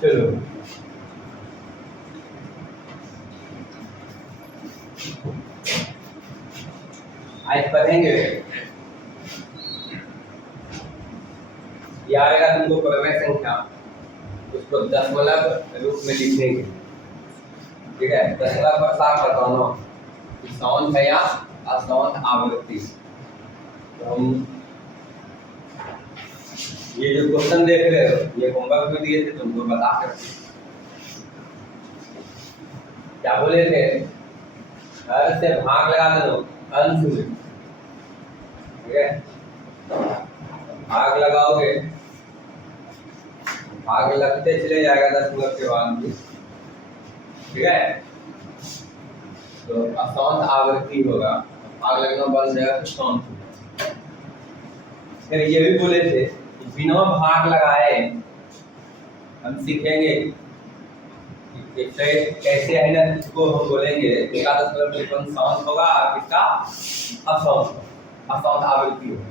चलो आज पढ़ेंगे, ये आएगा तुमको क्रमिक संख्या, उसको दशमलव रूप में लिखने के, ठीक है। दशमलव पर साफ बताना साउंड है या असाउंड आवृत्ति। तो हम ये जो क्वेश्चन देख रहे हो ये होमवर्क में दिए थे, तुमको बता कर क्या बोले थे, हर से भाग लगा दो अंश में, ठीक है। भाग लगाओगे, भाग लगते चले जाएगा दशमलव के बाद भी, ठीक है। तो असाउंड आवृत्ति होगा, भाग लगना बंद जाएगा तो साउंड। फिर ये भी बोले थे कि बिना भाग लगाए हम सीखेंगे कैसे है ना, इसको हम बोलेंगे इसका दशमलव साउंड होगा और किसका असाउंड आवृत्ति होगा।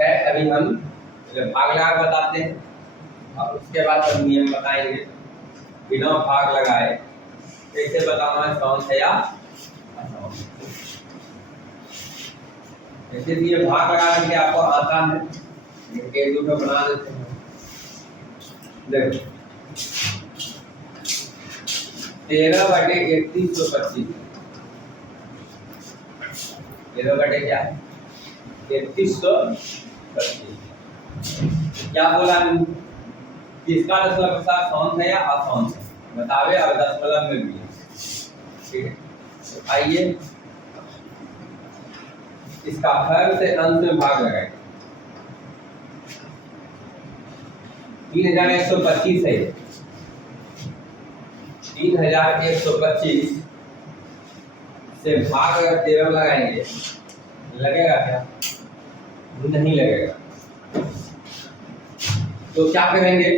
है अभी हम भाग लगा बताते हैं और उसके बाद हम नियम बताएंगे बिना भाग लगाए कैसे बताना है साउंड है या असाउंड। जैसे कि ये भाग लगाने के आपको आता है, एक दो बना देते हैं। देखो 13/3125, 13 बटे क्या 3125, क्या बोला किसका दशमलव के साथ साउंड है या असाउंड है बतावे, और दशमलव में भी, ठीक है। तो आइए इसका हर से अंश में भाग लगाएंगे। 3125 है, 3125 से भाग अगर 13 लगाएंगे लगेगा क्या, नहीं लगेगा। तो क्या करेंगे,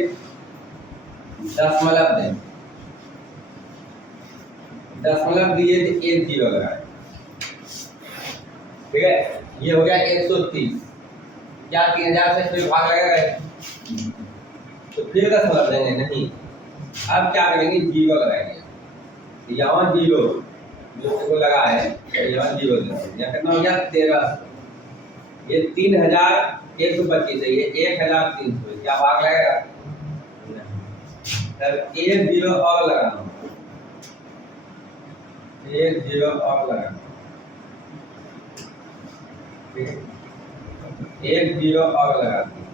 दशमलव देंगे, दशमलव दिए तो एक जीरो लगाए, ठीक है। ये हो गया 130, क्या 3000 से फिर भाग लगेगा तो फिर दशमलव देंगे नहीं। अब क्या करेंगे, जीरो लगाएंगे, यहाँ जीरो जो को लगा है यहाँ जीरो देंगे, यहाँ कितना हो गया 1300, ये 3125 है, ये 1300, क्या भाग लगेगा, तब एक जीरो और लगाना, एक जीरो और लगाना, ठीक है। एक जीरो और लगा दिया,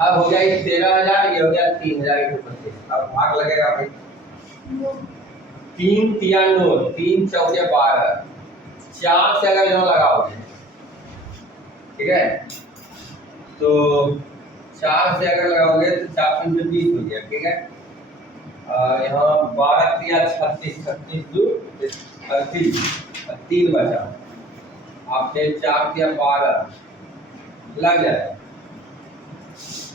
अब हो गया ये 13,000, ये हो गया 3,125। अब भाग लगेगा भाई, 3 तिया 9, 3 चौके 12, 4 से अगर 9 लगाओगे, ठीक है। तो 4 से अगर लगाओगे तो 4 से 20 हो गया, ठीक है। यहाँ 12 तिया 36, 36 2 38, 3 बचा, आपसे 4 तिया 12 लग जाए,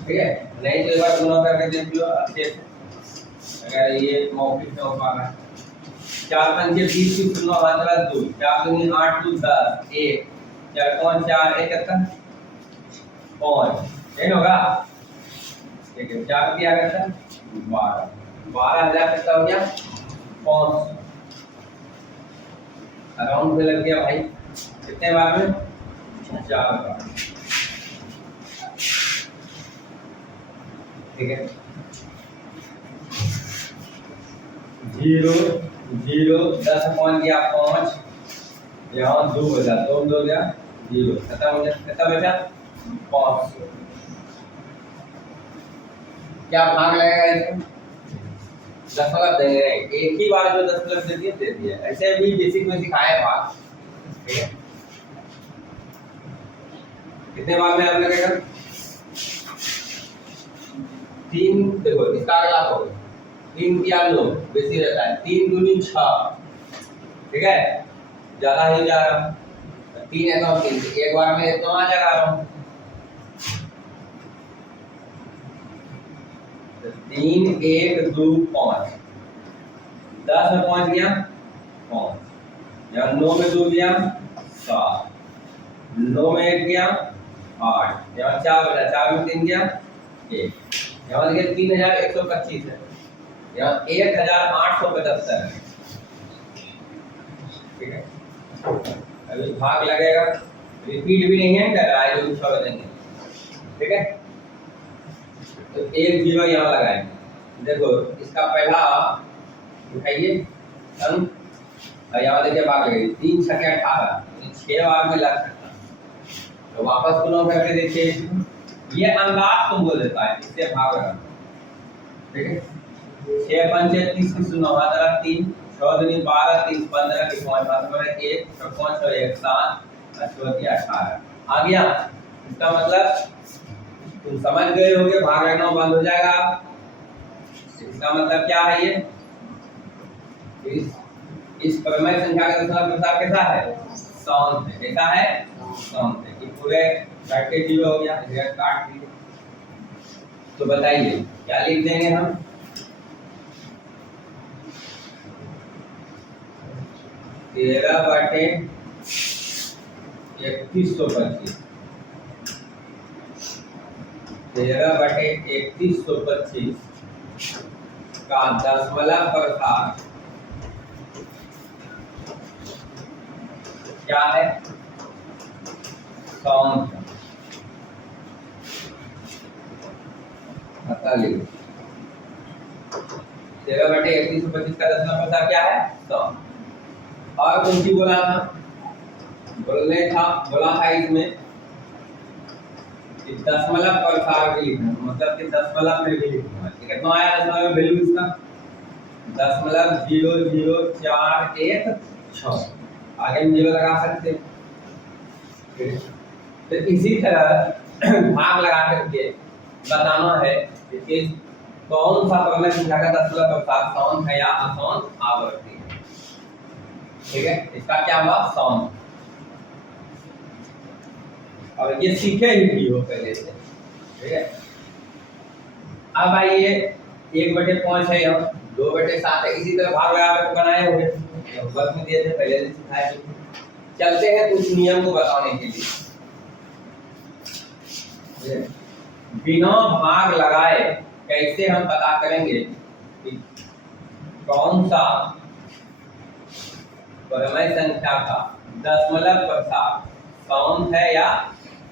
ठीक है। नहीं तो एक बार गुना करके देख लो अच्छे से, अगर ये मौखिक में हो पा रहा है। 4 पंजे 20 की सुनो मात्रा 2, 4 दूनी 8 2 10 1, 4 5 4 1 कितना 5, नहीं होगा, ठीक है। 4 क्या करता 12, 12,000 कितना हो गया 500, अराउंड में लग गया भाई, कितने बार में 4 बार, ठीक है। 0 0 10 पॉइंट गया 5, यहाँ 2 बचा, 2 2 गया 0, खत्म हो गया, कितना बचा 500। क्या भाग लगेगा इसमें, दशमलव देंगे, एक ही बार जो दशमलव दे दिया, ऐसे भी बेसिक में सिखाया भाग, ठीक है। कितने बार में आप लगेगा 3, देखो इसका अगला हो 3 तिया 9 बेसी रहता है, 3 दूनी 6, ठीक है, ज्यादा ही जा रहा, 3 है तो 3 एक बार में इतना आ जा रहा हूं, 3 1 2 5, 10 में पहुंच गया 5, यहाँ 9 में 2 गया 7, 9 में 1 गया 8, यहाँ 4 बचा, 4 में 3 गया 1 यहाँ देखिए 3125 है, यहाँ 1875 है। ठीक है, अभी भाग लगेगा, रिपीट भी नहीं है, डराए जो छोड़ देंगे। ठीक है, तो 1 0 यहाँ लगाएंगे। देखो इसका पहला उठाइए अंक, और यहाँ देखिए भाग लगेगी 3 छक्के 18, 6 बार में लग सकता है। तो वापस गुना करके देखिए, ये अंदाज तुम बोल देता है, इससे भाग रहा। ठीक है, 6 5 30 की सुनो, 3 6 दूनी 12 30 15 की 5 7 में 1 5 6 1 7 18 आ गया। इसका मतलब तुम समझ गए होगे, भाग लगना बंद हो जाएगा। इसका मतलब क्या है, ये इस परमेय संख्या का दशमलव प्रसार कैसा है, सौन है। कैसा है, सौन है। कि पूरे काट के 0 हो गया, इधर काट दिए। तो बताइए क्या लिख देंगे हम, तेरह बटे 3125, 13 बटे 3125 का दशमलव प्रसार क्या है, सौन। बता लीजिए 13 बटे 3125 का दशमलव प्रसार क्या है, सौन। और कौन सी बोला था इसमें दशमलव प्रसार भी लिखना, मतलब कि दशमलव में भी लिखना है। कितना आया दशमलव में वैल्यू इसका, 0.00416, आगे हम 0 लगा सकते हैं। तो इसी तरह भाग लगा करके बताना है कि कौन सा परमेय संख्या का दशमलव प्रसार सौन है या असौन आवर्ती है। ठीक है, इसका क्या हुआ, सौन। और ये सीखे ही हो पहले से। ठीक है, अब आइए 1/5 है, यहाँ 2/7 है, इसी तरह भाग लगा कर बनाए हुए वर्ग में दिए थे, पहले से सिखाए थे। चलते हैं कुछ नियम को बताने के लिए। बिना भाग लगाए कैसे हम पता करेंगे कि कौन सा परमेय संख्या का दशमलव प्रसार सौन है या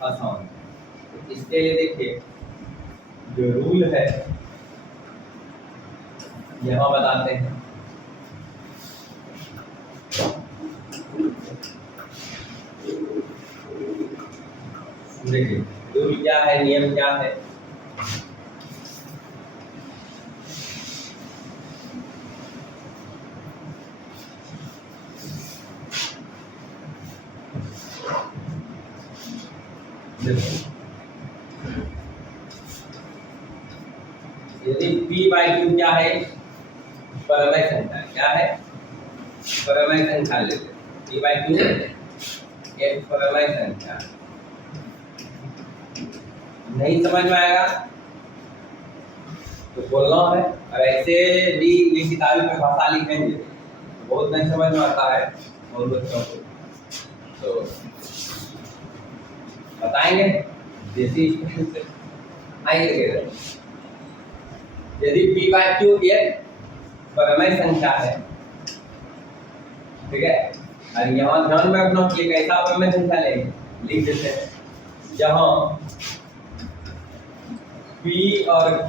असौन। इसके लिए देखिए जो रूल है यहाँ बताते हैं। देखिए रूल क्या है, नियम क्या है। यदि p/q क्या है, परमेय संख्या क्या है, परमेय संख्या लेते p/q एक परमेय संख्या। नहीं समझ में आएगा तो बोलना है, और ऐसे भी ये किताबी में भाषा लिखेंगे तो बहुत नहीं समझ में आता है और बच्चों को, तो बताएंगे देसी आएंगे। यदि p/q एक परमेय संख्या है, ठीक है, और यहाँ ध्यान में रखना कि कैसा परमेय संख्या लेंगे, लिख देते हैं जहाँ p और q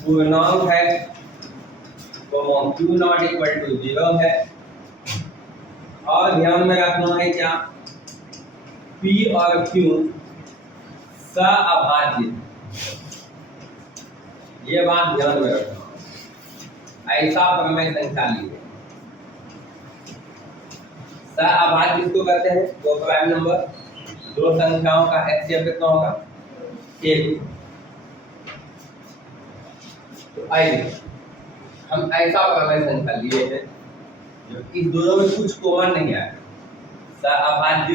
पूर्णांक है, q नॉट इक्वल टू 0 है, और ध्यान में रखना है क्या, p और q सअभाज्य, ये बात ध्यान में रखना। ऐसा परमेय संख्या लीजिए, सअभाज्य किसको कहते हैं, दो प्राइम नंबर, दो संख्याओं का HCF कितना होगा, 1। तो आइए हम ऐसा परमेय संख्या लिए हैं जो इस दोनों में कुछ कॉमन नहीं है। सअभाज्य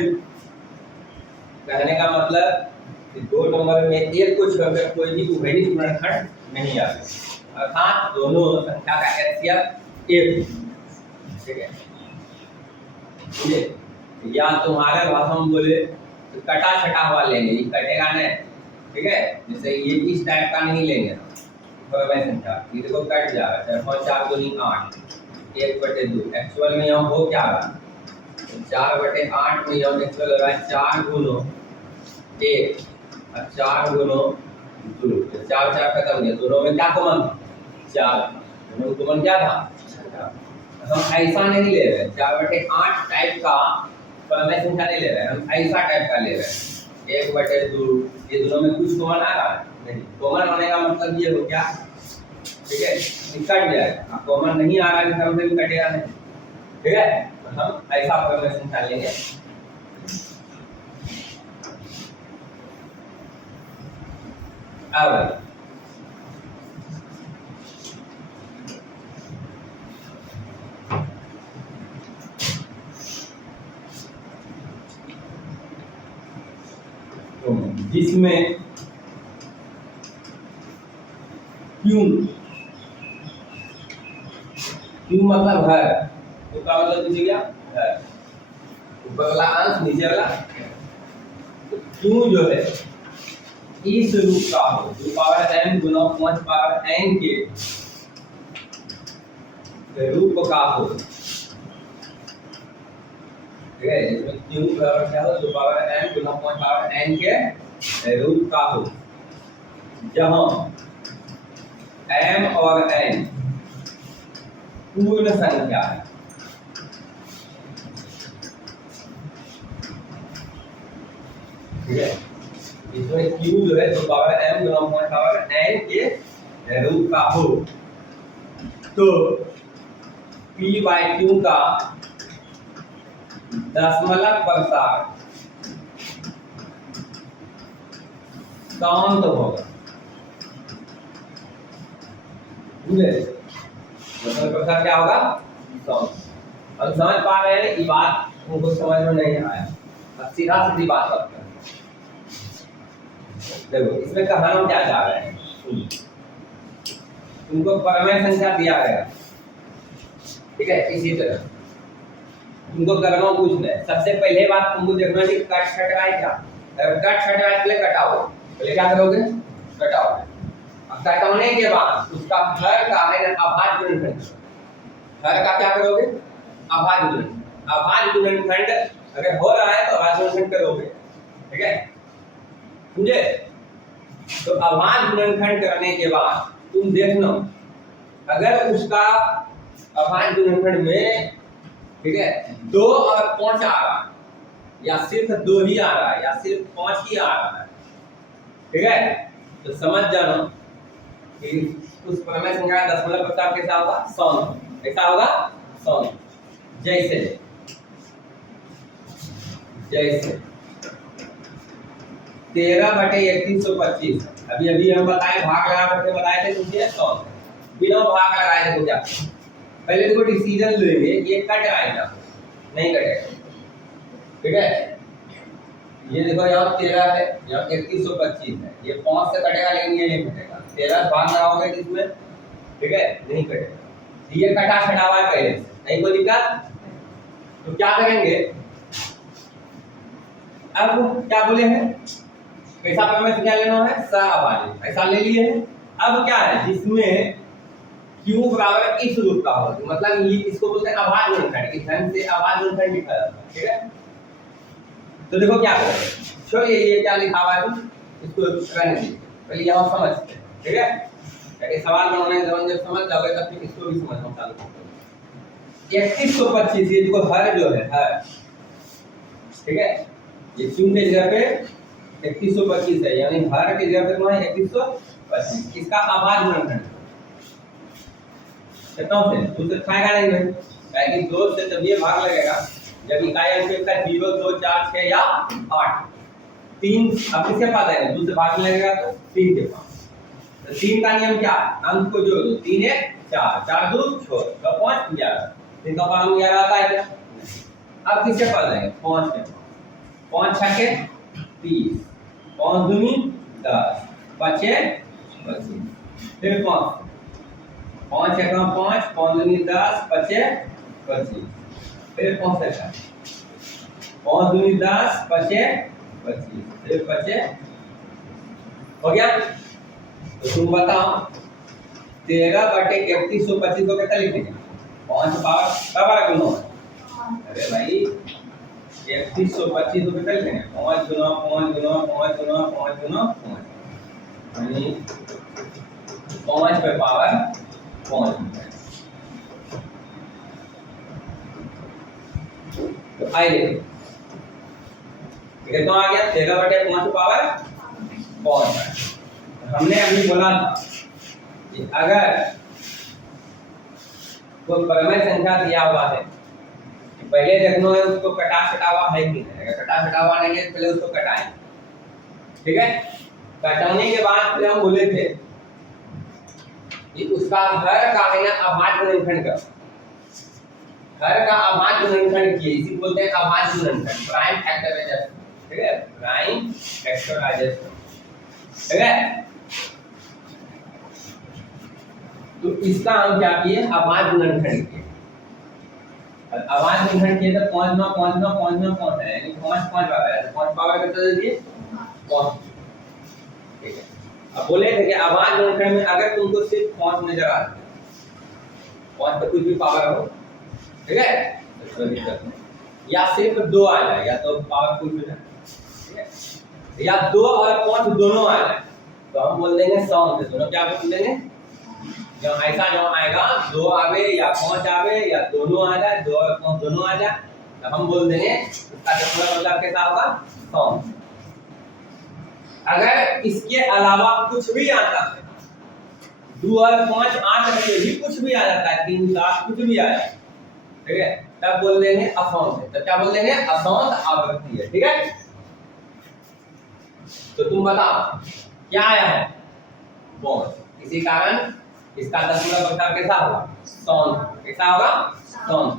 कहने का मतलब कि दो नंबर में एक को छोड़कर कोई भी उभयनिष्ठ गुणनखंड नहीं आते, अर्थात दोनों संख्या का HCF 1। ठीक है, या तुम्हारे भाषा में बोले तो कटा छटा हुआ लेंगे, ये कटेगा नहीं, ठीक है। जैसे ये इस टाइप का नहीं लेंगे फॉर्मेशन का, ये देखो कट जाएगा, 4 5 4 दूनी 8, 1/2। एक्चुअल में यहाँ हो क्या रहा है, 4/8 में यहाँ एक्चुअल हो रहा है 4 गुनो 1 और 4 गुनो 2, तो 4 4 खत्म गया, दोनों में क्या कॉमन था, 4, दोनों में कॉमन क्या था, हम ऐसा नहीं ले रहे 4/8 टाइप का फॉर्मेशन संख्या नहीं ले रहे, हम ऐसा टाइप का ले रहे हैं 1/2। ये दोनों में कुछ कॉमन आ रहा है नहीं, कॉमन होने का मतलब ये हो गया, ठीक है, कट जाएगा। अब कॉमन नहीं आ रहा है तो भी कटेगा नहीं, ठीक है। तो हम ऐसा फॉर्मेशन संख्या लेंगे। अब जिसमें क्यों मतलब है, तो क्या मतलब नीचे गया है, ऊपर वाला अंश नीचे वाला, तो क्यों जो है इस रूप का हो, 2 पावर m गुना 5 पावर n के रूप का हो, ठीक है। इसमें क्यों बराबर क्या हो, 2 पावर m गुना 5 पावर n के रूप का हो, जहां m और n पूर्ण संख्या है, ठीक है। इसमें q जो है 2 पावर m गुना 5 पावर n के रूप का हो, तो p बाय q का दशमलव प्रसार शांत होगा, दशमलव प्रसार क्या होगा, शांत। हम समझ पा रहे हैं, ये बात उनको समझ में नहीं आया, अब सीधा सीधी बात करते हैं। देखो इसमें कहना क्या चाह रहे हैं, तुमको परमेय संख्या दिया गया, ठीक है। इसी तरह तुमको करना कुछ नहीं, सबसे पहले बात तुमको देखना है कि कट छटका है क्या, कट छटका है पहले कटाओ, पहले क्या करोगे, कटाओ। अब कटाने के बाद उसका हर का है अभाज्य गुणनखंड, हर का क्या करोगे, अभाज्य गुणनखंड। अभाज्य गुणनखंड अगर हो रहा है तो अभाज्य गुणनखंड करोगे, ठीक है, समझे। तो अभाज्य गुणनखंड करने के बाद तुम देखना, अगर उसका अभाज्य गुणनखंड में, ठीक है, 2 और 5 आ रहा है, या सिर्फ 2 ही आ रहा है, या सिर्फ 5 ही आ रहा है, ठीक है, तो समझ जाना कि उस प्रमेय संख्या का दशमलव प्रसार कैसा होगा, 100। कैसा होगा, 100। जैसे जैसे 13/3125, अभी हम बताए, भाग लगा करके बताए थे तुझे 100, बिना भाग लगाए थे क्या, पहले देखो डिसीजन लेंगे, ये कट आएगा नहीं कटेगा, ठीक है। ये देखो यहाँ 13 है, यहाँ 3125 है, ये 5 से कटेगा लेकिन ये नहीं कटेगा, 13 भाग लगाओगे इसमें, ठीक है, नहीं कटेगा। ये कटा छटा हुआ है पहले से, नहीं कोई दिक्कत, तो क्या करेंगे, अब क्या बोले हैं, कैसा प्रमेय संख्या लेना है, सहअभाज्य, ऐसा ले लिए हैं। अब क्या है, जिसमें q बराबर इस रूप का हो, मतलब ये इसको बोलते हैं अभाज्य गुणनखंड, इस ढंग से अभाज्य गुणनखंड लिखा जाता है, ठीक है। तो देखो क्या करें, छोड़िए ये क्या लिखा हुआ है, इसको रहने दीजिए, पहले यहाँ समझते हैं, ठीक है। ताकि सवाल बनाने जब समझ जाओगे तब फिर इसको भी समझना चालू करोगे। 3125 ये देखो हर जो है हर, ठीक है, ये q के जगह पे 3125 है, यानी हर की जगह पे कौन है 3125, इसका अभाज्य गुणनखंड कितना से, दूसरे खाएगा नहीं भाई, क्योंकि 2 से तब ये भाग लगेगा जब इकाई अंक का 0 2 4 6 या 8, 3 अब किसके पास आएगा, दूसरे भाग में लगेगा तो 3 के पास, तो 3 का नियम क्या, अंक को जोड़ दो, 3 1 4 4 2 6 तो 5 11, 3 का मान 11 आता है क्या, अब किसके पास आएगा, 5 के पास, 5 6 के 30, 5 दूनी 10, 5 6 25, फिर 5 5 एक 5, 5 दूनी 10, 5 25, फिर 5 दूनी 10, 5 25 फिर बचे हो गया। तो तुम बताओ 13/3125 को कितना लिखेंगे? 5 पावर कब आ गुना? अरे भाई 3125 को कितना लिखेंगे? 5 गुना 5 गुना 5 गुना 5 गुना 5 यानी 5 पे पावर 5। तो आइए ठीक है, तो आ गया 13/5 पावर 5। हमने अभी बोला था कि अगर कोई परमेय संख्या दिया हुआ है, पहले देखना है उसको कटा हुआ है कि नहीं। अगर कटा हुआ नहीं है तो पहले उसको कटाएं, ठीक है। कटाने के बाद फिर हम बोले थे कि उसका हर का है ना अभाज्य गुणनखंड का, हर का अभाज्य गुणनखंड किए, इसी बोलते हैं अभाज्य गुणनखंड, प्राइम फैक्टराइजेशन, ठीक है, प्राइम फैक्टराइजेशन, ठीक है। तो इसका हम क्या किए? अभाज्य गुणनखंड किए। अभाज्य गुणनखंड किए तो 5 9 5 9 5 9 5 है, यानी 5 5 पावर है, 5 पावर कितना दे दिए? 5, ठीक है। अब बोले थे कि अभाज्य गुणनखंड में अगर तुमको सिर्फ 5 नजर आ रहा है, 5 तो कुछ भी पावर हो, ठीक है, तो कोई दिक्कत नहीं, या सिर्फ 2 आ जाए या तो पावर कुछ भी ना, ठीक है, या 2 और 5 दोनों आ जाए तो हम बोल देंगे सम से। दोनों क्या बोल देंगे? जब ऐसा जब आएगा 2 आवे या 5 आवे या दोनों आ जाए, 2 और 5 दोनों आ जाए, तो हम बोल देंगे इसका मतलब कैसा होगा? सम। अगर इसके अलावा कुछ भी आता है, 2 और 5 8 रखे भी कुछ भी आ जाता है, 3 7 कुछ भी आ जाए, ठीक है, तब बोल देंगे असंत है। तो क्या बोल देंगे? असंत आवृत्ति है, ठीक है। तो तुम बताओ क्या आया है? बॉन्ड। इसी कारण इसका दशमलव प्रकार कैसा होगा? सौन। कैसा होगा? सौन।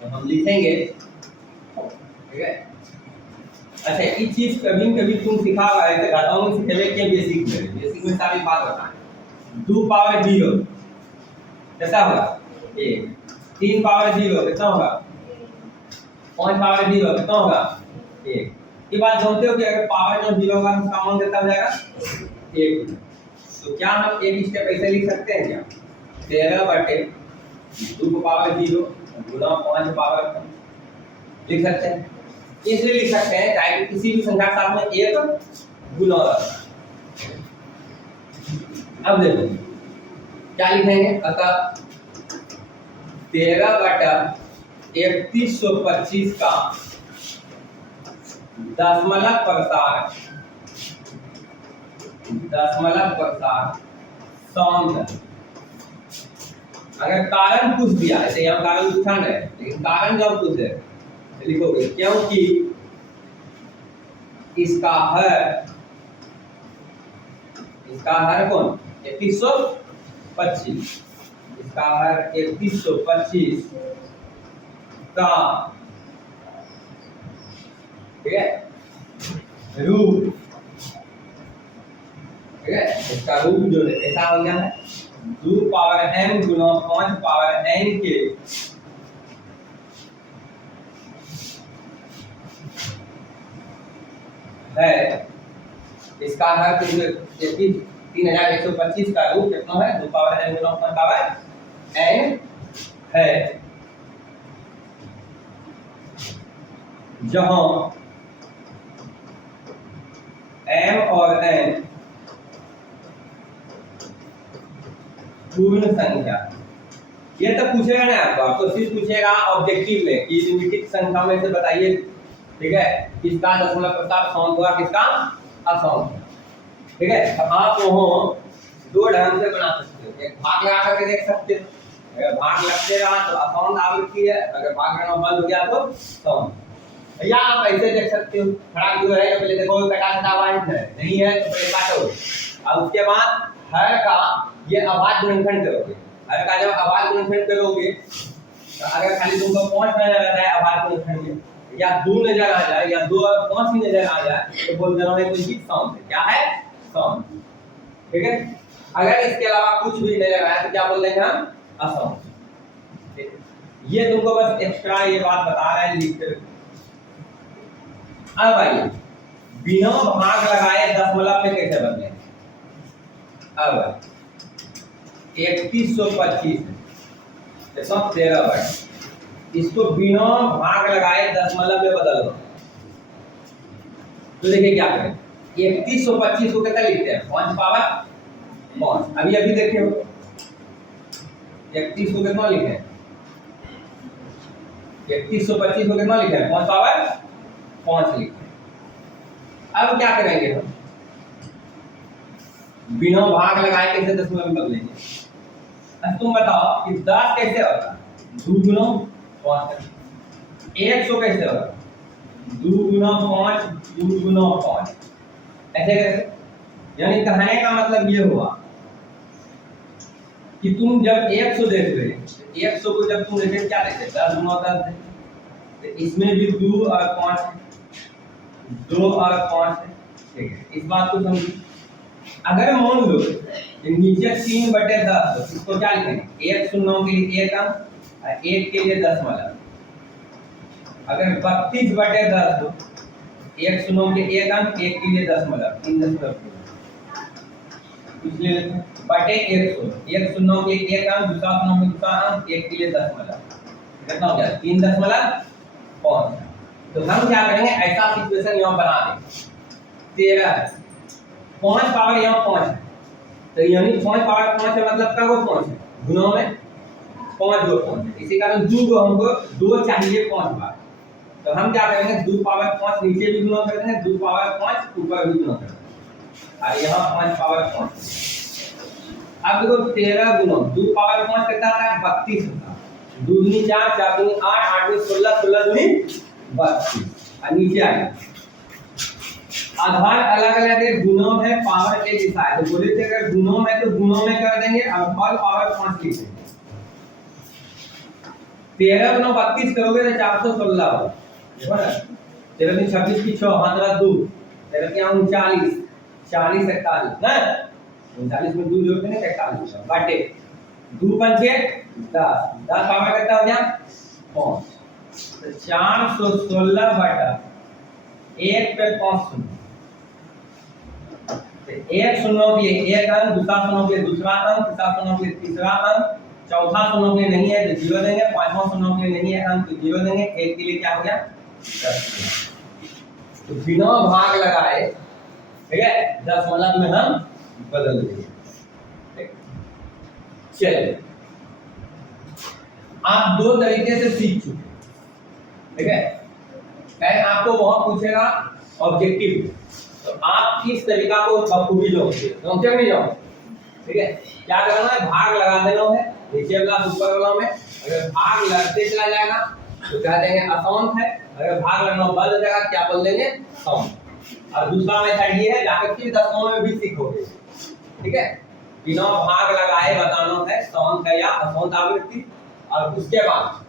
तो हम लिखेंगे, ठीक है। अच्छा, ये चीज कभी कभी तुम सिखा हुआ है, घटाओं में सिखेले के बेसिक में, बेसिक में सारी बात बताएं। 2 पावर 0 कैसा होगा? 1। 3 पावर 0 कितना होगा? 5 पावर 0 कितना होगा? 1। ये बात जानते हो कि अगर पावर जो 0 होगा उसका मान कितना हो जाएगा? 1। तो क्या हम एक स्टेप ऐसे लिख सकते हैं क्या? 13/2 को पावर 0 गुना 5 पावर लिख सकते हैं। इसलिए लिख सकते हैं ताकि किसी भी संख्या के साथ में एक गुना रहता है। अब देखो क्या लिखेंगे? अतः 13/3125 का दशमलव प्रसार सौंद। अगर कारण पूछ दिया, ऐसे यहाँ कारण पूछा नहीं, लेकिन कारण जब पूछे तो लिखोगे क्योंकि इसका हर कौन? 3125, इसका हर 3125 का, ठीक है, रूप, ठीक है, इसका रूप जो है ऐसा हो गया है 2 पावर m गुना 5 पावर n के है। इसका हर 3125 का रूप कितना है? 2 पावर n गुना 5 पावर n है, जहां m और n पूर्ण संख्या। ये तो पूछेगा ना आपको सिर्फ पूछेगा ऑब्जेक्टिव में कि निम्नलिखित संख्या में से बताइए, ठीक है, किसका दशमलव प्रसार सौंद हुआ, किसका असौंद, ठीक है। अब आप वो 2 ढंग से बना सकते हो। एक भाग लगा करके देख सकते हो, अगर भाग लगते रहा तो असौंद आवृत्ति है, अगर भाग लगना बंद हो गया तो सौंद। या आप ऐसे देख सकते हो, खड़ा क्यों है, पहले देखो कटा हुआ नहीं है तो पहले काटो, और उसके बाद हर का ये अभाज्य गुणनखंड करोगे। हर का जब अभाज्य गुणनखंड करोगे तो अगर खाली तुमको 5 नजर आ जाए अभाज्य गुणनखंड में, या 2 नजर आ जाए, या 2 और 5 ही नजर आ जाए, तो बोल देना है कोई चीज सौंद है। क्या है? सौंद, ठीक है। अगर इसके अलावा कुछ भी नजर आए तो क्या बोल देंगे हम? असौंद, ठीक है। ये तुमको बस एक्स्ट्रा ये बात बता रहा है लिख कर। अब आइए बिना भाग लगाए दशमलव में कैसे बदले? अब 3125 देखो 13 बार इसको बिना भाग लगाए दशमलव में बदल दो तो देखिए क्या करें। 3125 को कितना लिखते हैं? 5 पावर 5। अभी अभी देखिए 31 को कितना लिखे हैं? 3125 को कितना लिखे हैं? 5 पावर 5 लिखे। अब क्या करेंगे हम? बिना भाग लगाए कैसे दशमलव में बदलेंगे? अब तुम बताओ कि 10 कैसे होता है? 2 गुना 5। 100 कैसे होता? 2 गुना 5 2 गुना 5 ऐसे कैसे? यानी कहने का मतलब ये हुआ कि तुम जब 100 देख रहे 100 को जब तुम देखे क्या देखे? 10 गुना 10 है तो इसमें भी 2 और 5 है, 2 और 5 है। ठीक है, इस बात को समझो। अगर मान लो कि नीचे 3/10 तो इसको क्या लिखेंगे? 1 शून्यों के लिए 1 अंक और 1 के लिए दशमलव। अगर 32/10 हो 1 शून्यों के 1 अंक 1 के लिए दशमलव 3 दशमलव इसलिए बटे 100 1 शून्यों के 1 अंक दूसरा शून्यों के दूसरा अंक 1 के लिए दशमलव कितना हो गया? 3.5। तो हम क्या करेंगे? ऐसा सिचुएशन यहाँ बना देंगे 13 5 पावर यहाँ 5 है तो यानी 5 पावर 5 है मतलब क्या वो 5 है गुणों में 5 2 5 है। इसी कारण 2 को हमको 2 चाहिए 5 बार तो हम क्या करेंगे? 2 पावर 5 नीचे भी गुणा कर देंगे 2 पावर 5 ऊपर भी गुणा कर देंगे और यहाँ 5 पावर 5। अब देखो 13 गुना 2 पावर 5 कितना आता है? 32 होता है। 2 दूनी 4 4 दूनी 8 8 दूनी 16 16 दूनी 32 और नीचे आ गया। आधार अलग अलग है गुणों है पावर के दिशा है तो बोले थे अगर गुणों में तो गुणों में कर देंगे और हर पावर 5 लिख देंगे। 13 गुना 32 करोगे तो 416 होगा देखो ना 13 दिन 26 की 6 हाथ 2 13 के 39 40 41 ना 39 में 2 जोड़ते हैं 41 बटे 2 पंचे 10 10 पावर कितना हो गया 5 तो 416 बटा 1 पे 5 शून्य तो 1 शून्यों के लिए 1 अंक दूसरा शून्यों के लिए दूसरा अंक तीसरा शून्यों के लिए तीसरा अंक चौथा शून्यों के लिए नहीं है तो 0 देंगे पांचवा शून्यों के लिए नहीं है अंक तो 0 देंगे 1 के लिए क्या हो गया 10। तो बिना भाग लगाए ठीक है दशमलव में हम बदल देंगे। चलिए आप 2 तरीके से सीख चुके ठीक है। कहीं आपको वहां पूछेगा ऑब्जेक्टिव तो आप किस तरीका को बखूबी जाओगे समझे नहीं जाओ ठीक है। क्या करना है? भाग लगा देना है नीचे वाला ऊपर वाला में। अगर भाग लगते चला जाएगा तो कह देंगे असाउंट है। अगर भाग लगना बंद हो जाएगा क्या बोल देंगे? साउंड। और दूसरा मेथड ये है जाकर के दशमलव में भी सीखोगे ठीक है। बिना भाग लगाए बताना है साउंड है या असाउंट आवृत्ति और उसके बाद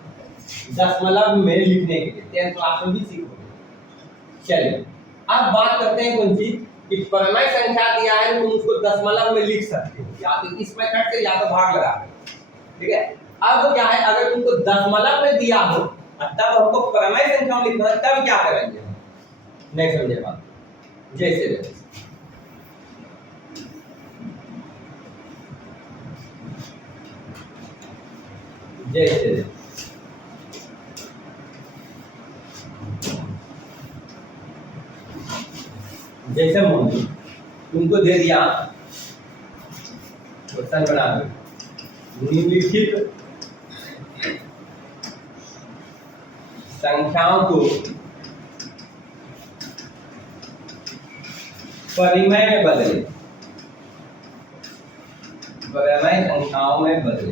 दशमलव में लिखने के लिए 10th क्लास में भी सीखोगे। चलिए अब बात करते हैं कौन चीज कि परिमेय संख्या दिया है तुम उसको दशमलव में लिख सकते हो या तो इस मेथड से या तो भाग लगा के ठीक है। अब क्या है अगर तुमको दशमलव में दिया हो तब हमको परिमेय संख्या में लिखना है तब क्या करेंगे? नहीं समझे बात? जैसे जैसे जैसे मान लो तुमको दे दिया क्वेश्चन बना दो निम्नलिखित संख्याओं को परिमेय में बदले परिमेय संख्याओं में बदले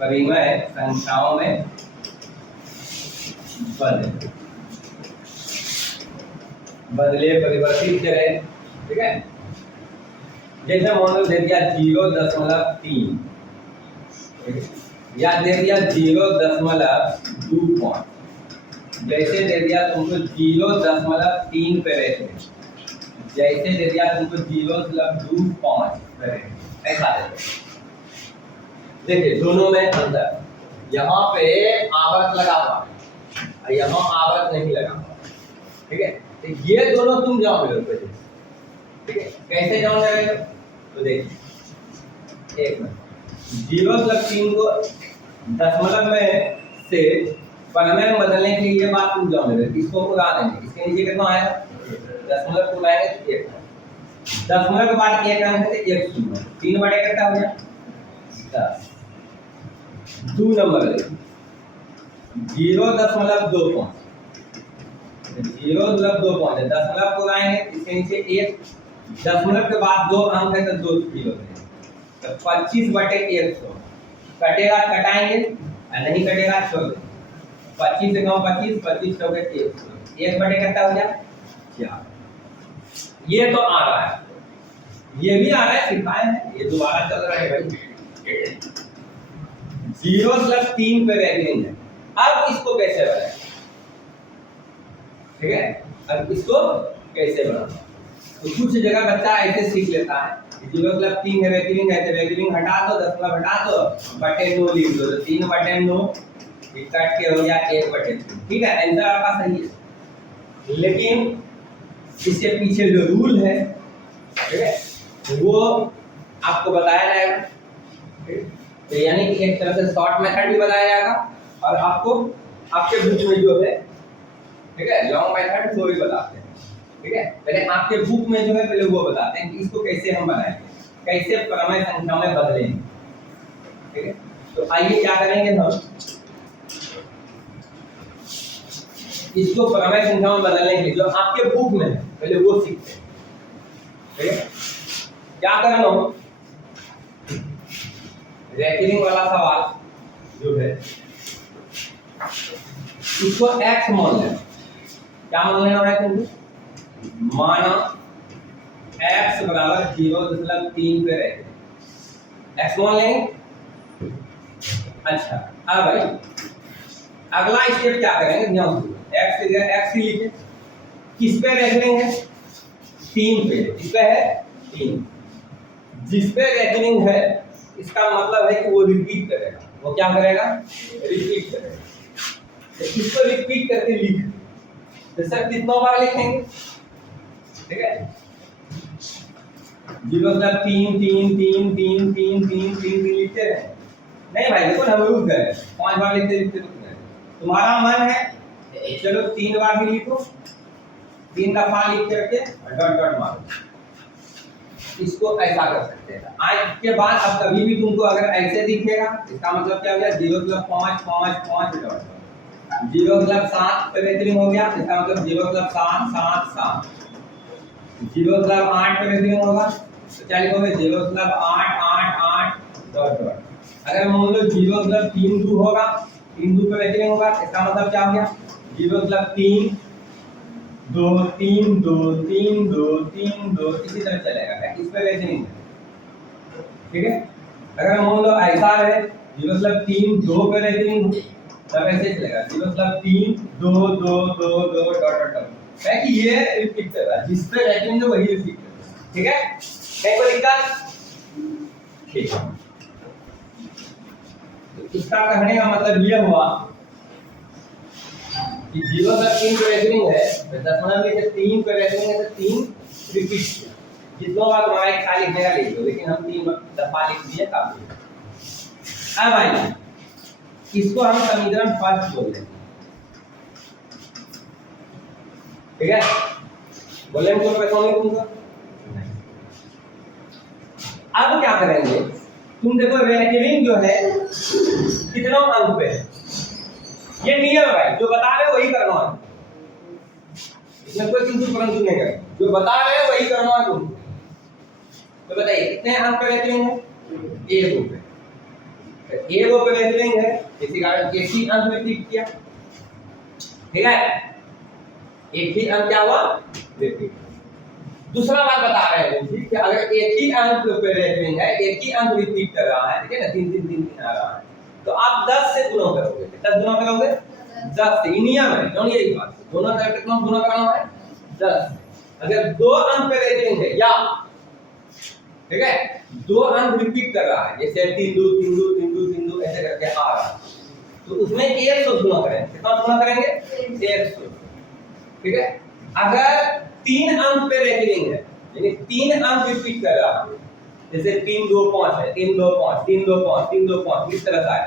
परिमेय संख्याओं में बदले परिवर्तित करें ठीक है। जैसे मान लो दे दिया 0.3 या दे दिया 0.25 जैसे दे दिया तुमको 0.3 पे रहते जैसे दे दिया तुमको 0.25 पे रहते ऐसा देखिए दोनों में अंतर यहाँ पे आवर्त लगा हुआ है और यहाँ आवर्त नहीं लगा हुआ, ठीक है। तो ये दोनों तुम जान लो पहले, ठीक है। कैसे जान जाएगा तो देखिए, एक मिनट, 0+3 को दशमलव में से परिमेय में बदलने के लिए ये बात तुम जान लो। इसको उड़ा देंगे, इसके नीचे कितना आएगा, दशमलव को उड़ाएंगे तो 1, दशमलव के बाद 1 अंक है तो 1 शून्य, 3 बटे कितना हो गया 10। 2 नंबर है 0.25, 0.25 है, दशमलव को उड़ाएंगे इसके नीचे 1, दशमलव के बाद 2 अंक है तो 2 जीरो है, तो 25/100 कटेगा, कटाएंगे और नहीं कटेगा छोड़ देंगे। 25 से कम 25, 25 चौके 1 बटे कितना हो गया 4। ये तो आ रहा है, ये भी आ रहा है, सिखाए हैं, ये दोबारा चल रहा है भाई। 0+3 पे रेगुलिंग है। अब इसको कैसे बनाए, ठीक है, अब इसको कैसे बनाना, तो कुछ जगह बच्चा ऐसे सीख लेता है, 0+3 है रेगुलिंग है, तो रेगुलिंग हटा दो, दशमलव हटा दो, बटे 9 लिख दो, तो 3/9 कट के हो गया 1/3, ठीक है, आंसर आपका सही है। लेकिन इसके पीछे जो रूल है, ठीक है, वो आपको बताया जाएगा, तो यानी कि एक तरह से शॉर्ट मेथड भी बताया जाएगा और आपको आपके बुक में जो है, ठीक है, लॉन्ग मेथड वो भी बताते हैं, ठीक है। पहले आपके बुक में जो है पहले वो बताते हैं कि इसको कैसे हम बनाएंगे, कैसे परिमेय संख्या में बदलेंगे, ठीक है। तो आइए क्या करेंगे, हम इसको परिमेय संख्या में बदलने के लिए जो आपके बुक में है पहले वो सीखते हैं, ठीक है। क्या करना हो, रेगुलिंग वाला सवाल जो है इसको x मान लेना, क्या मान लेना है तुमको, माना x बराबर 0.3 पे रहे, x मान लेंगे। अच्छा अब भाई अगला स्टेप क्या करेंगे, ध्यान दो, x की जगह x ही लिखे, किस पे रेगुलिंग है 3 पे, इस पे है 3, जिस पे रेगुलिंग है इसका मतलब है कि वो रिपीट करेगा, वो क्या करेगा रिपीट करेगा, तो इसको रिपीट करके लिख, तो सर कितना बार लिखेंगे, ठीक है, 0.3 3 3 3 3 3 3 लिखते रहे, नहीं भाई देखो हम रुक गए, 5 बार लिखते लिखते रुक गए, तुम्हारा मन है चलो 3 बार भी लिखो, 3 दफा लिख करके डॉट डॉट मारो, इसको ऐसा कर सकते हैं। आज के बाद अब कभी भी तुमको अगर ऐसे दिखेगा इसका मतलब क्या हो गया 0.5 5 5 डॉट, 0.7 पे रेगुलिंग हो गया, इसका मतलब 0.7 7 7, 0.8 पे रेगुलिंग होगा तो क्या लिखोगे 0.8 8 8 डॉट डॉट। अगर मान लो 0.32 होगा, 3 2 पे रेगुलिंग होगा, इसका मतलब क्या हो गया 0.3 2 3 2 3 2 3 2, इसी तरह चलेगा, इस पे रेगुलिंग, ठीक है। अगर मान लो ऐसा है 0.3 2 पे रेगुलिंग तब ऐसे चलेगा 0.3 2 2 2 2 डॉट डॉट, है कि ये रिपीट कर रहा है, जिस पे रेगुलिंग है वही रिपीट कर रहा है, ठीक है। कहीं कोई दिक्कत, ठीक है। तो इसका कहने का मतलब ये हुआ कि 0.3 पे रेगुलिंग है, तो दशमलव में 3 पे रेगुलिंग है तो 3 रिपीट किया, जितना बार तुम्हारा एक साल लिखने का लिख लो, लेकिन हम 3 दफा लिख दिए काफी। अब आइए इसको हम समीकरण फर्स्ट बोल देंगे, ठीक है, बोले हमको पैसा नहीं तुमको। अब क्या करेंगे, तुम देखो रेगुलिंग जो है कितना अंक पे है, ये नियम है भाई, जो बता रहे हो वही करना है, इसमें कोई किंतु परंतु नहीं करें, जो बता रहे हो वही करना है तुम। तो बताइए कितने अंक पे रेगुलिंग है, 1 रुपए, 1 रुपए रेगुलिंग है, इसी कारण एक ही अंक रिपीट किया, ठीक है, एक ही अंक क्या हुआ रिपीट। दूसरा बात बता रहे हैं कि अगर एक ही अंक पे रेगुलिंग है, एक ही अंक रिपीट कर रहा है, ठीक है ना, 3 3 3 3 आ रहा है, तो आप 10 से गुणा करोगे, 10 गुणा करोगे 10 से, नियम है, क्यों यही बात, दोनों तरफ कितना गुणा करना है 10। अगर 2 अंक पे रेगुलिंग है या, ठीक है, 2 अंक रिपीट कर रहा है, जैसे 3 2 3 2 3 2 3 2 ऐसे करके आ रहा है, तो उसमें 100 गुना करेंगे। कितना गुना करेंगे? 100। ठीक है। अगर 3 अंक पे रेकरिंग है, यानी 3 अंक रिपीट कर रहा है, जैसे 3 2 5 है, 3 2 5 3 2 5 3 2 5 इस तरह का है,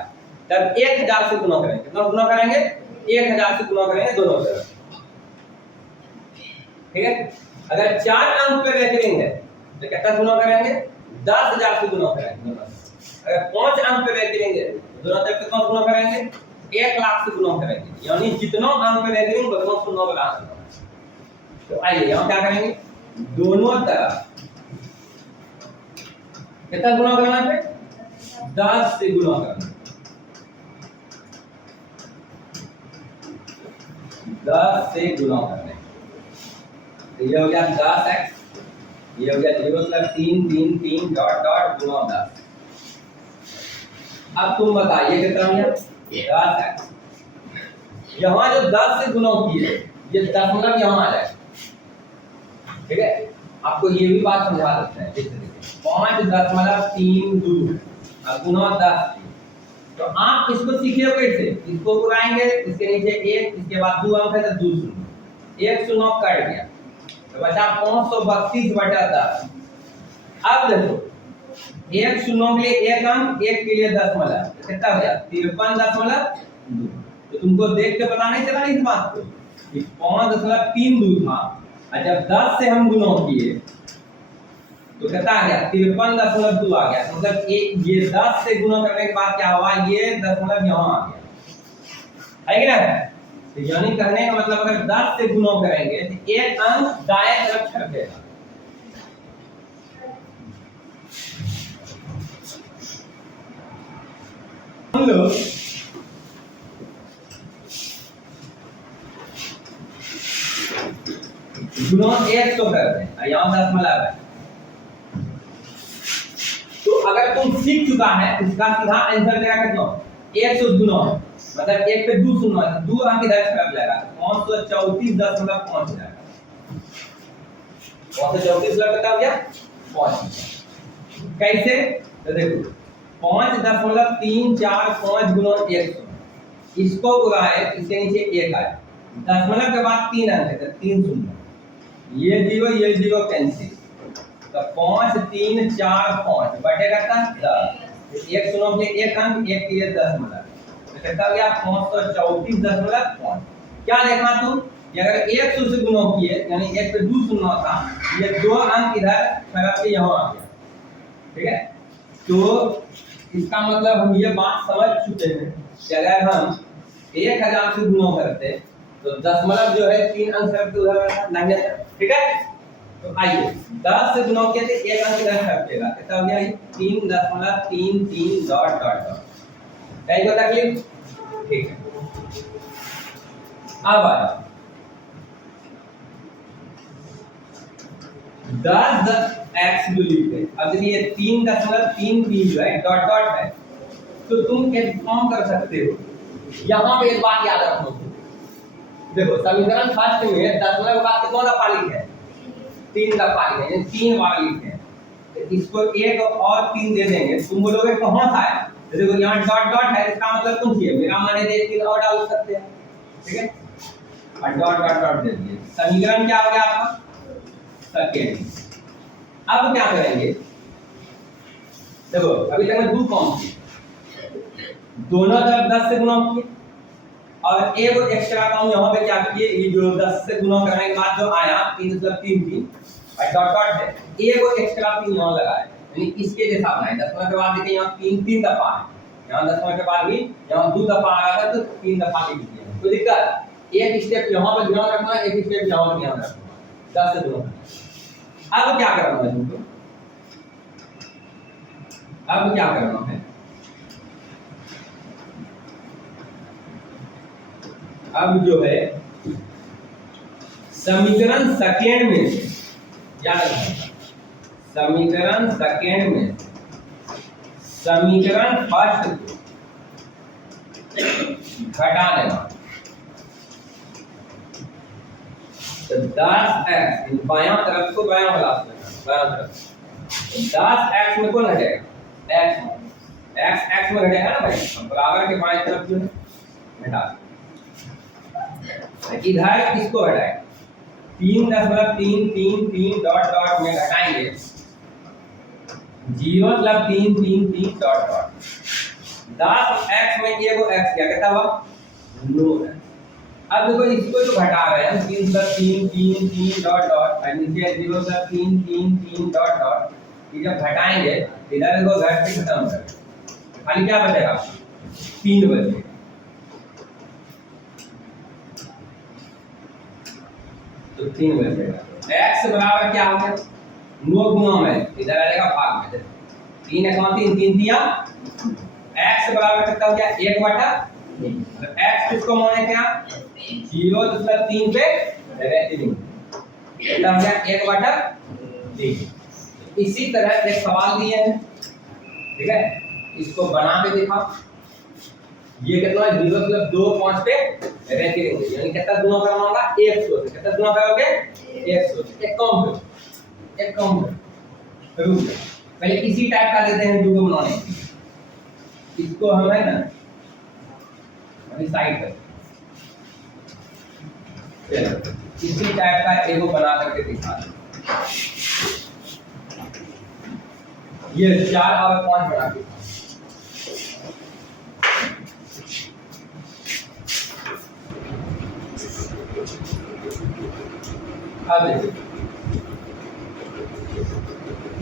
तब 1000 से गुना करेंगे। कितना गुना करेंगे? 1000 से गुना करेंगे दोनों तरफ। ठीक है। अगर 4 अंक पे रेकरिंग है तो कितना गुना करेंगे? 10000 से गुना करेंगे। अगर 5 अंक पे रेकरिंग है तो दोनों तरफ कितना गुना करेंगे? 1 लाख से गुना करेंगे, यानी जितना अंक पे रेकरिंग उतना सुना वाला। तो आइए यहां क्या करेंगे? दोनों तरफ कितना गुना करना है? 10 से गुना करना। 10 से गुना करना। तो ये हो गया 10x, ये हो गया 0+3 3 3 डॉट डॉट गुना 10। अब तुम बताइए कितना हो गया? 10x। यहाँ जो 10 से गुना किए ये दशमलव यहाँ आ जाएगा। ठीक है। आपको ये भी बात समझा देते हैं। देखिए 5.32 गुना 10। तो आप इसको सीखिए कैसे? इसको उड़ाएंगे, इसके नीचे 1, इसके बाद 2 अंक है तो 2 शून्य, 1 शून्य कट गया तो बचा 532/10। अब देखो 1 शून्य के लिए 1 अंक, 1 के लिए दशमलव, कितना हो गया? 53.2। तो तुमको देख के पता नहीं चला इस बात को कि 5.32 था, और जब 10 से हम गुना किए तो कितना आ गया? 53.2 आ गया। मतलब ये 10 से गुना करने के बाद क्या हुआ? ये दशमलव यहाँ आ गया, है कि ना? तो यानी करने का मतलब अगर 10 से गुना करेंगे तो 1 अंक दाएं तरफ छप देगा। हम लोग गुना 100 करते हैं और यहाँ दशमलव है। तो अगर तुम सीख चुका है इसका सीधा आंसर देगा कितना? 100 गुना, मतलब 1 पे 2 शून्य है, 2 अंक इधर छप जाएगा, 534.5 जाएगा। 534 कितना हो गया? 5। कैसे? तो देखो 5.345 गुना 100, इसको उड़ाए, इसके नीचे 1 आए, दशमलव के बाद 3 अंक है तो 3 शून्य, ये 0 कैंसिल, तो 5 3 4 5 बटेगा 10। 1 शून्य के लिए 1 अंक, 1 के लिए दशमलव, तो कितना हो गया? 534.5। क्या देखना तुम कि अगर 100 से गुना किए यानी 1 पे 2 शून्य था, ये 2 अंक इधर छप के यहाँ आ गया। ठीक है। तो इसका मतलब हम ये बात समझ चुके हैं कि अगर हम 1000 से गुना करते तो दशमलव जो है 3 अंक छप के उधर दाहिने तरफ। ठीक है। तो आइए 10 से गुना किए तो 1 अंक इधर छपेगा, कितना हो गया? 3.33 डॉट डॉट डॉट। कहीं को तकलीफ? ठीक है। अब आया 10x जो लिखते हैं, अब ये 3.33 जो है डॉट डॉट है, तो तुम एक काम कर सकते हो। यहाँ पे एक बात याद रखो, देखो समीकरण फर्स्ट में दशमलव के बाद कितना दफा लिखे हैं? 3 दफा लिखे हैं, 3 बार लिखे हैं। तो इसको 1 और 3 दे देंगे, तुम बोलोगे कहाँ था है? तो देखो यहाँ डॉट डॉट है, इसका मतलब कुछ है, मेरा माने दे 3 और डाल सकते हैं। ठीक है। और डॉट डॉट डॉट दे दिए, समीकरण क्या हो गया आपका? सेकेंड। अब क्या करेंगे? देखो अभी तक मैं 2 काउंट किए, दोनों तरफ 10 से गुना किए, और एक एक्स्ट्रा काम यहाँ पे क्या किए? ये जो 10 से गुना करने के बाद जो आया 3+3 और डॉट डॉट है, एक एक्स्ट्रा 3 यहाँ लगाया, यानी इसके जैसा बनाए। दशमलव के बाद देखिए यहाँ 3 दफा है, यहाँ दशमलव के बाद भी यहाँ 2 दफा आ रहा था तो 3 दफा लिख दिया। कोई दिक्कत? एक स्टेप यहाँ पे ध्यान रखना, एक स्टेप यहाँ पे ध्यान रखना, 10 से गुना। अब क्या करना है तुमको? अब क्या करना है? अब जो है समीकरण सेकेंड में से याद रखना, समीकरण सेकेंड में समीकरण फर्स्ट को घटा देना। तो 10x बायां तरफ को बायां वाला बायां तरफ, 10x में कौन हटेगा? x में घटेगा ना भाई, बराबर के बाएं तरफ जो है घटा इधर इसको घटाए 3.333 डॉट डॉट में घटाएंगे 0.333 डॉट डॉट 10x में ये वो x क्या कहता हुआ 9 है। अब देखो इसको जो घटा रहे हैं 3.333 डॉट डॉट और नीचे 0.333 डॉट डॉट ये जब घटाएंगे इधर देखो घट के खत्म कर खाली क्या बचेगा 3 बचेगा। तो 3 बचेगा x बराबर क्या हो गया 9 गुना में इधर आएगा भाग में 3 1 3 3 दिया x बराबर कितना हो गया 1/3 तो x किसको माने क्या 0.3 पे रेटिंग कितना हो गया 1/3। इसी तरह एक सवाल दिए हैं ठीक है इसको बना के देखा ये कितना है 0.25 पे रेटिंग यानी कितना गुना करना होगा 100 से कितना गुना करोगे 100 से एक कम पहले इसी टाइप का देते हैं जो बनाने इसको हम है ना अभी साइड पर चलो इसी टाइप का एगो बना करके दिखा ये 4 और 5 बना के अब देखिए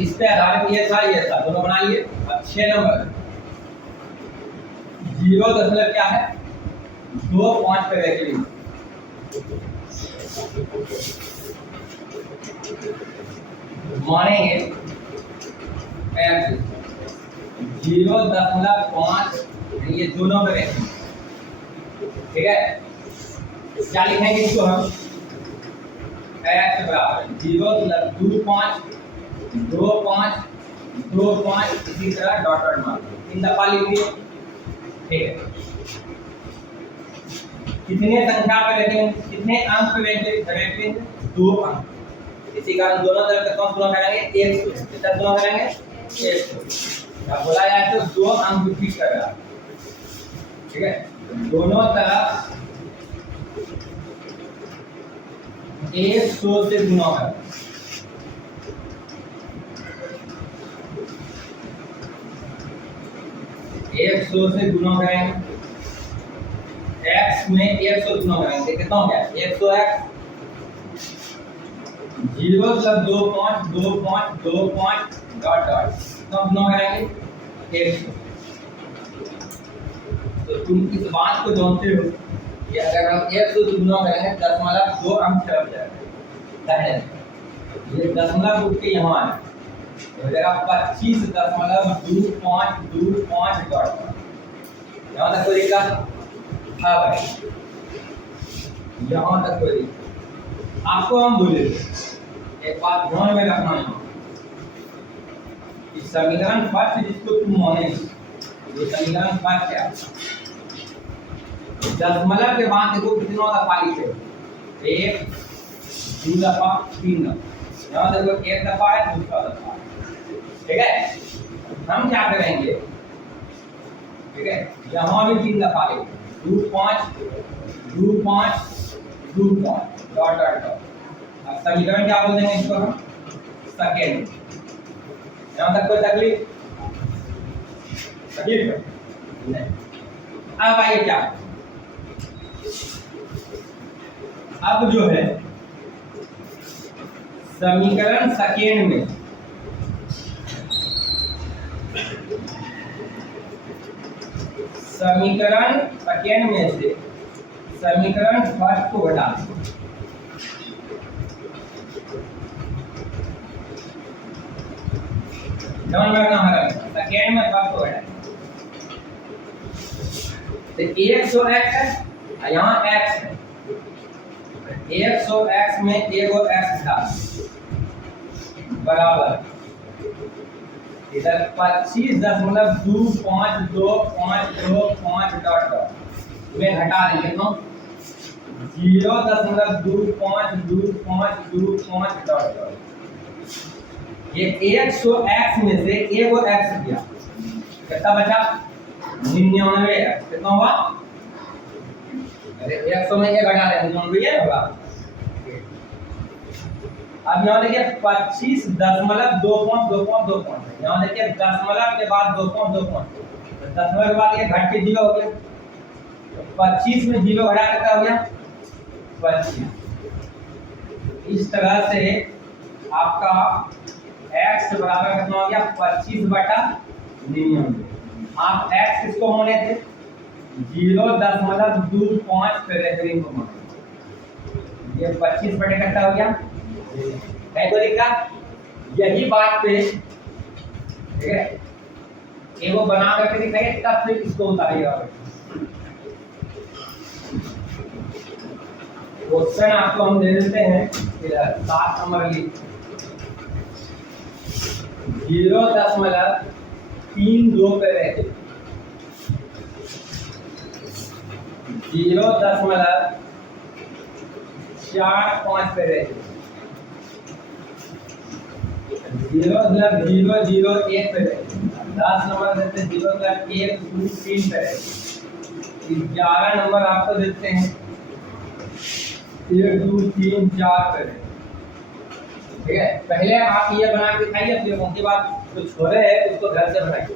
इस पे आधारित ये था दोनों बना लिए। अब 6 नंबर 0 दशमलव क्या है 2 5 पे रखेंगे मानेंगे x 0.5 ये दोनों पे रखेंगे ठीक है क्या लिखेंगे इसको हम x बराबर 0.25 2.5 इसी तरह डॉट डॉट मार 3 दफा लिख दिए ठीक है। कितने संख्या पे रखेंगे कितने अंक पे रखेंगे 2 अंक इसी कारण दोनों तरफ से कौन गुना करेंगे 100 कितना गुना करेंगे 100 अब बोला जाए तो 2 अंक फिक्स करेगा ठीक है दोनों तरफ 100 से गुना करें 100 से गुना करेंगे x में 100 गुना करेंगे कितना हो गया 100x 0.25 डॉट डॉट कितना गुना करेंगे 100। तो तुम इस बात को जानते हो कि अगर हम 100 से गुना करेंगे 0.2 अंक छप जाएगा दाहिने ये दशमलव रूप के यहाँ है हो जाएगा 25.25 डॉट यहाँ तक कोई दिक्कत हाँ भाई यहाँ तक कोई दिक्कत आपको हम बोले एक बात ध्यान में रखना है इस समीकरण फर्स्ट जिसको तुम माने ये समीकरण फर्स्ट क्या दशमलव के बाद देखो कितना दफा लिखे 1 2 दफा 3 दफा यहाँ देखो 1 दफा है दूसरा दफा ठीक है हम क्या करेंगे ठीक है यहाँ भी 3 दफा लिखेंगे 2 5 डॉट डॉट डॉट अब समीकरण क्या बोल देंगे इसको हम सेकेंड यहाँ तक कोई तकलीफ नहीं। अब आइए क्या अब जो है समीकरण सेकेंड में समीकरण सेकेंड में से समीकरण फर्स्ट को घटा ध्यान में रखना हर सेकेंड में फर्स्ट को घटा तो 100x है यहाँ x है 100x में एगो x था बराबर इधर 25.2525 डॉट डॉट में घटा देंगे तो 0.2525 डॉट डॉट ये 100x में से एगो x दिया कितना बचा 99 कितना हुआ अरे 100 में ये घटा रहे हैं तो भी ये होगा। अब यहाँ देखिए 25.2.2.2 यहाँ देखिए दशमलव के बाद 2.2 दशमलव के बाद ये घट के 0 हो गया। 25 में 0 घटा कितना हो गया 25। इस तरह से आपका x बराबर कितना हो गया 25/99। आप x किसको माने थे 0.25 फेरेड को माने। ये 25 बटे कितना हो गया है तो लिखा। यही बात पे ठीक है ये वो बना करके दिखाइए तब फिर इसको उतारिएगा। क्वेश्चन आपको हम दे देते हैं 7 नंबर लिख 0.32 पे रहते 0.45 पे रहते 0.001 पे रहते 10 नंबर देते 0.123 पे रहते 11 नंबर आपको देते हैं 1 2 3 4 पे रहते। ठीक है पहले आप ये बना के दिखाइए फिर उनके बाद कुछ हो रहे हैं उसको घर से बनाइए।